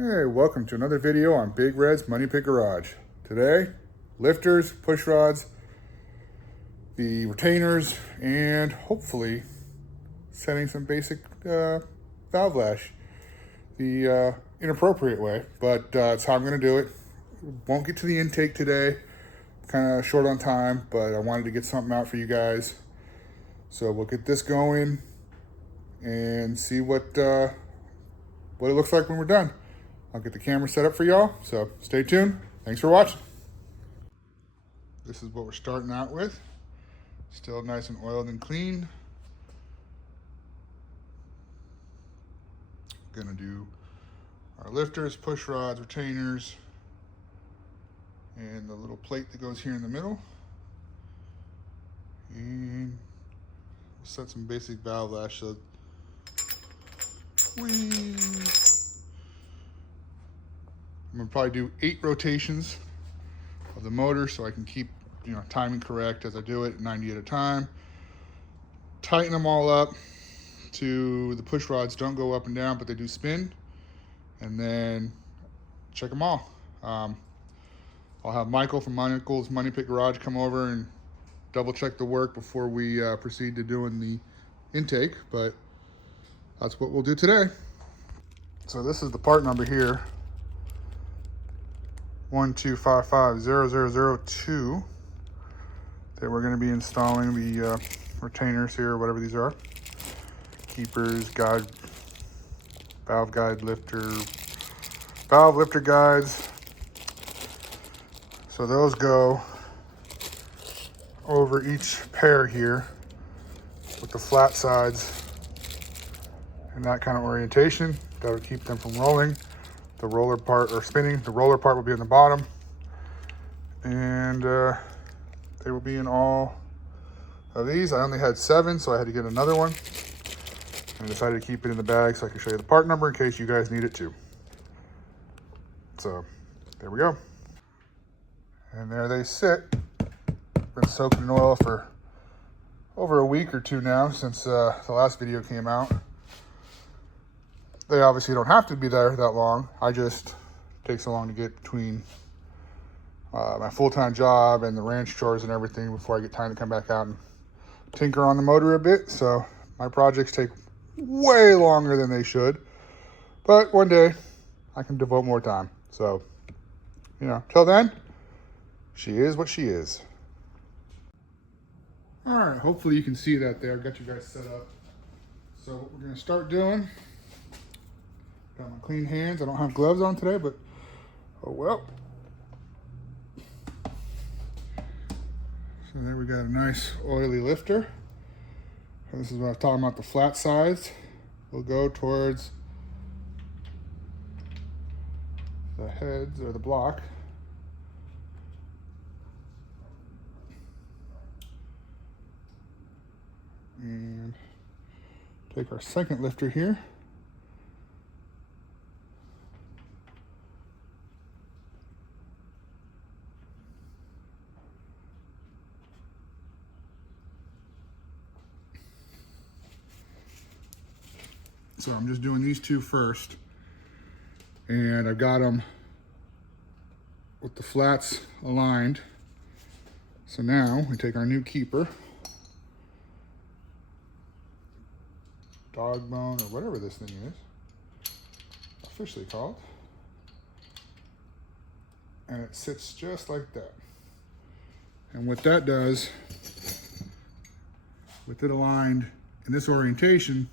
Hey, welcome to another video on Big Red's Money Pit Garage. Today, lifters, push rods, the retainers, and hopefully setting some basic valve lash the inappropriate way, but it's how I'm going to do it. Won't get to the intake today, kind of short on time, but I wanted to get something out for you guys. So we'll get this going and see what it looks like when we're done. I'll get the camera set up for y'all, so stay tuned. Thanks for watching. This is what we're starting out with. Still nice and oiled and clean. Gonna do our lifters, push rods, retainers, and the little plate that goes here in the middle. And we'll set some basic valve lash. So I'm gonna probably do 8 rotations of the motor so I can keep, timing correct as I do it, 90 at a time. Tighten them all up to the push rods don't go up and down, but they do spin. And then check them all. I'll have Michael from Michael's Money Pit Garage come over and double check the work before we proceed to doing the intake, but that's what we'll do today. So this is the part number here. 125500002 that we're going to be installing the retainers here, whatever these are. Keepers, guide, valve lifter guides. So those go over each pair here with the flat sides and that kind of orientation. That'll keep them from rolling. The roller part, or spinning, the roller part will be in the bottom, and they will be in all of these. I only had 7, so I had to get another one. I decided to keep it in the bag so I can show you the part number in case you guys need it too. So there we go. And there they sit. Been soaked in oil for over a week or 2 now since the last video came out. They obviously don't have to be there that long. I just take so long to get between my full-time job and the ranch chores and everything before I get time to come back out and tinker on the motor a bit. So my projects take way longer than they should. But one day I can devote more time. So, till then, she is what she is. All right, hopefully you can see that there. Got you guys set up. So what we're gonna start doing, got my clean hands. I don't have gloves on today, but oh well. So there we got a nice oily lifter. And this is what I was talking about, the flat sides will go towards the heads or the block. And take our second lifter here. So I'm just doing these 2 first, and I've got them with the flats aligned. So now we take our new keeper, dog bone, or whatever this thing is officially called, and it sits just like that. And what that does, with it aligned in this orientation,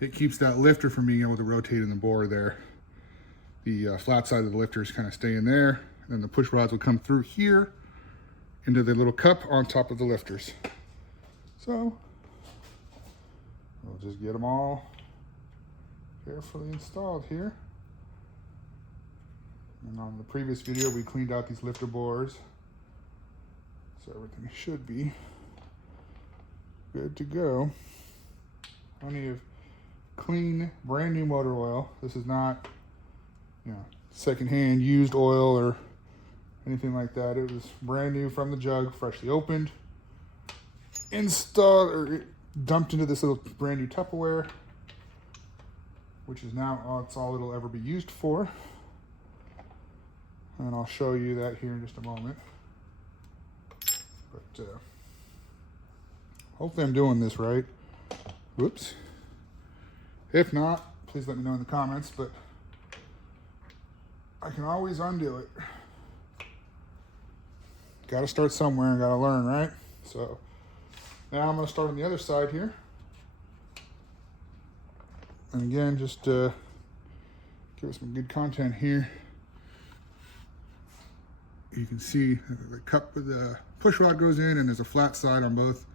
it keeps that lifter from being able to rotate in the bore there. The flat side of the lifter is kind of staying there, and then the push rods will come through here into the little cup on top of the lifters. So we'll just get them all carefully installed here. And on the previous video, we cleaned out these lifter bores, so everything should be good to go. Plenty of clean, brand new motor oil. This is not, secondhand used oil or anything like that. It was brand new from the jug, freshly opened, installed, or dumped into this little brand new Tupperware. which is now it's all it'll ever be used for. And I'll show you that here in just a moment. But hopefully I'm doing this right. Whoops. If not, please let me know in the comments, but I can always undo it. Got to start somewhere and got to learn, right? So now I'm going to start on the other side here. And again, just give us some good content here. You can see the cup with the push rod goes in, and there's a flat side on both,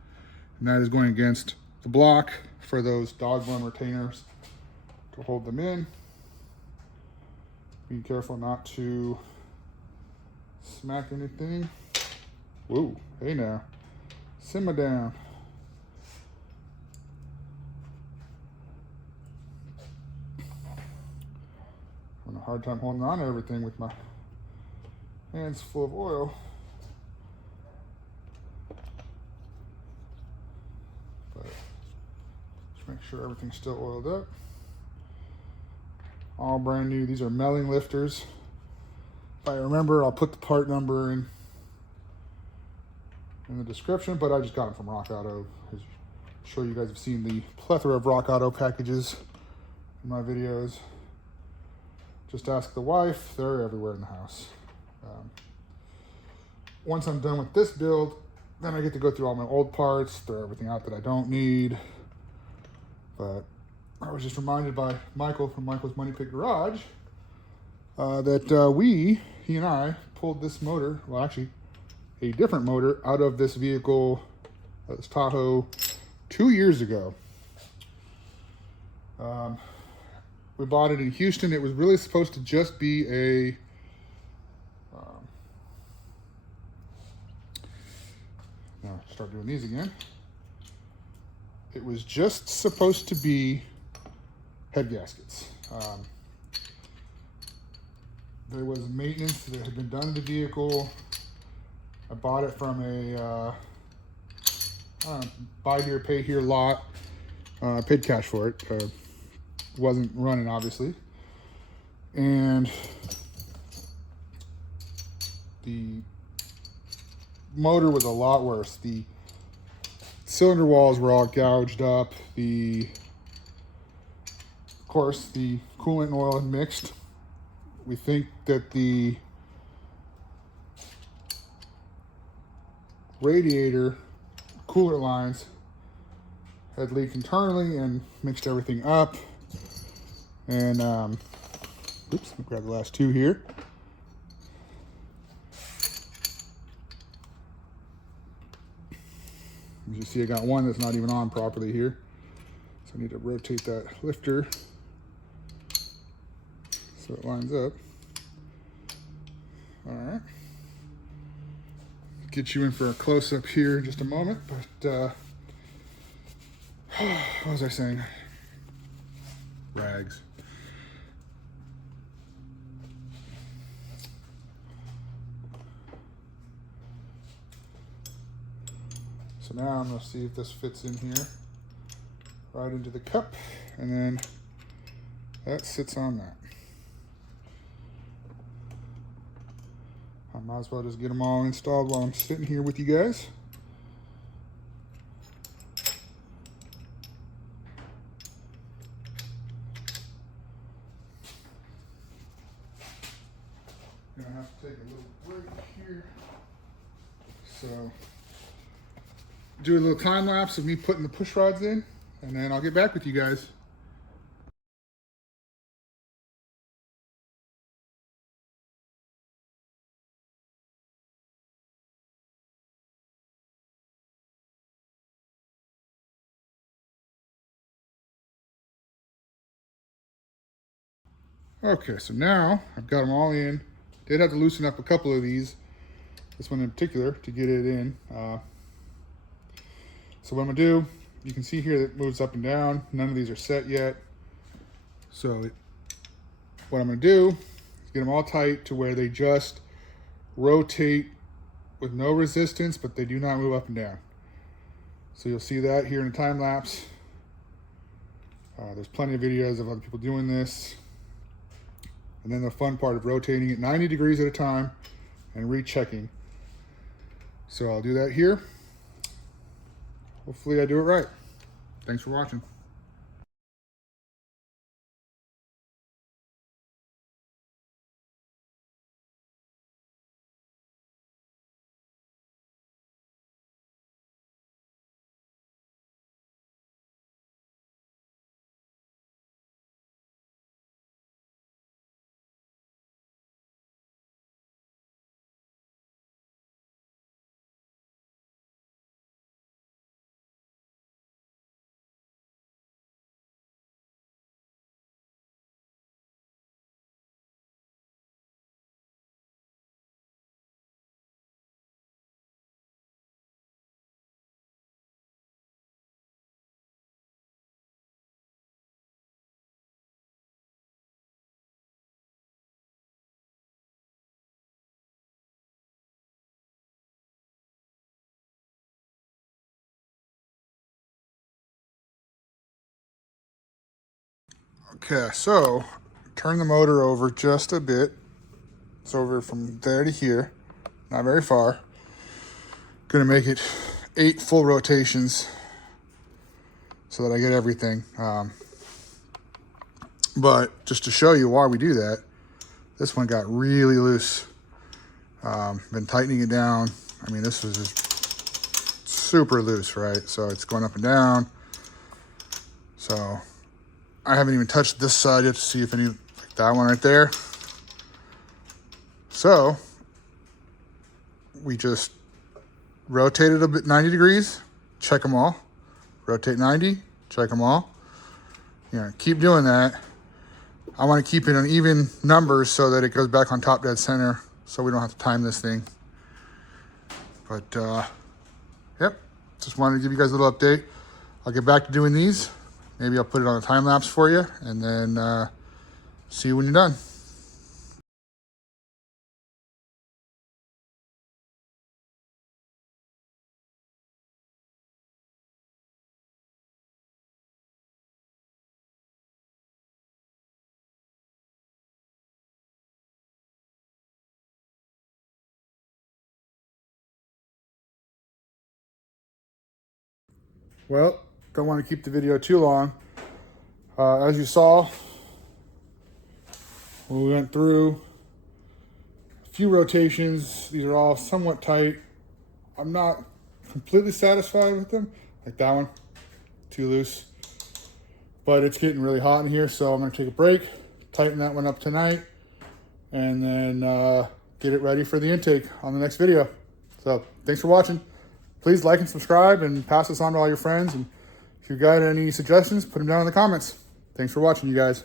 and that is going against the block for those dog bone retainers to hold them in. Be careful not to smack anything. Whoa, hey now, simmer down. I'm having a hard time holding on to everything with my hands full of oil. But just make sure everything's still oiled up. All brand new. These are Melling lifters. If I remember, I'll put the part number in the description, but I just got them from Rock Auto. I'm sure you guys have seen the plethora of Rock Auto packages in my videos. Just ask the wife, they're everywhere in the house. Once I'm done with this build, then I get to go through all my old parts, throw everything out that I don't need. But I was just reminded by Michael from Michael's Money Pit Garage that he and I pulled this motor, well actually a different motor, out of this vehicle, this Tahoe, 2 years ago. We bought it in Houston. It was really supposed to just be a now start doing these again. It was just supposed to be head gaskets. There was maintenance that had been done to the vehicle. I bought it from a buy here, pay here lot. Paid cash for it. Wasn't running, obviously. And the motor was a lot worse. The cylinder walls were all gouged up. Of course, the coolant and oil had mixed. We think that the radiator cooler lines had leaked internally and mixed everything up. And oops, let me grab the last two here. As you see, I got one that's not even on properly here, so I need to rotate that lifter so it lines up. All right, get you in for a close-up here in just a moment, but what was I saying? Rags. So now I'm going to see if this fits in here, right into the cup, and then that sits on that. I might as well just get them all installed while I'm sitting here with you guys. Gonna have to take a little break here. So do a little time lapse of me putting the push rods in, and then I'll get back with you guys. Okay, so now I've got them all in. Did have to loosen up a couple of these, this one in particular, to get it in. So what I'm gonna do, you can see here that it moves up and down. None of these are set yet. So what I'm gonna do is get them all tight to where they just rotate with no resistance, but they do not move up and down. So you'll see that here in a time lapse. There's plenty of videos of other people doing this. And then the fun part of rotating it 90 degrees at a time and rechecking. So I'll do that here. Hopefully I do it right. Thanks for watching. Okay, so turn the motor over just a bit. It's over from there to here, not very far. Gonna make it 8 full rotations so that I get everything. But just to show you why we do that, this one got really loose. Been tightening it down. I mean, this was just super loose, right? So it's going up and down. So I haven't even touched this side yet to see if any, like that one right there. So we just rotate it a bit 90 degrees, check them all. Rotate 90, check them all. Keep doing that. I want to keep it on even numbers so that it goes back on top dead center so we don't have to time this thing. But yep, just wanted to give you guys a little update. I'll get back to doing these. Maybe I'll put it on a time lapse for you and then see you when you're done. Well, don't want to keep the video too long. As you saw, when we went through a few rotations, these are all somewhat tight. I'm not completely satisfied with them. Like that one, too loose. But it's getting really hot in here, so I'm gonna take a break, tighten that one up tonight, and then get it ready for the intake on the next video. So thanks for watching. Please like and subscribe and pass this on to all your friends. And if you've got any suggestions, put them down in the comments. Thanks for watching, you guys.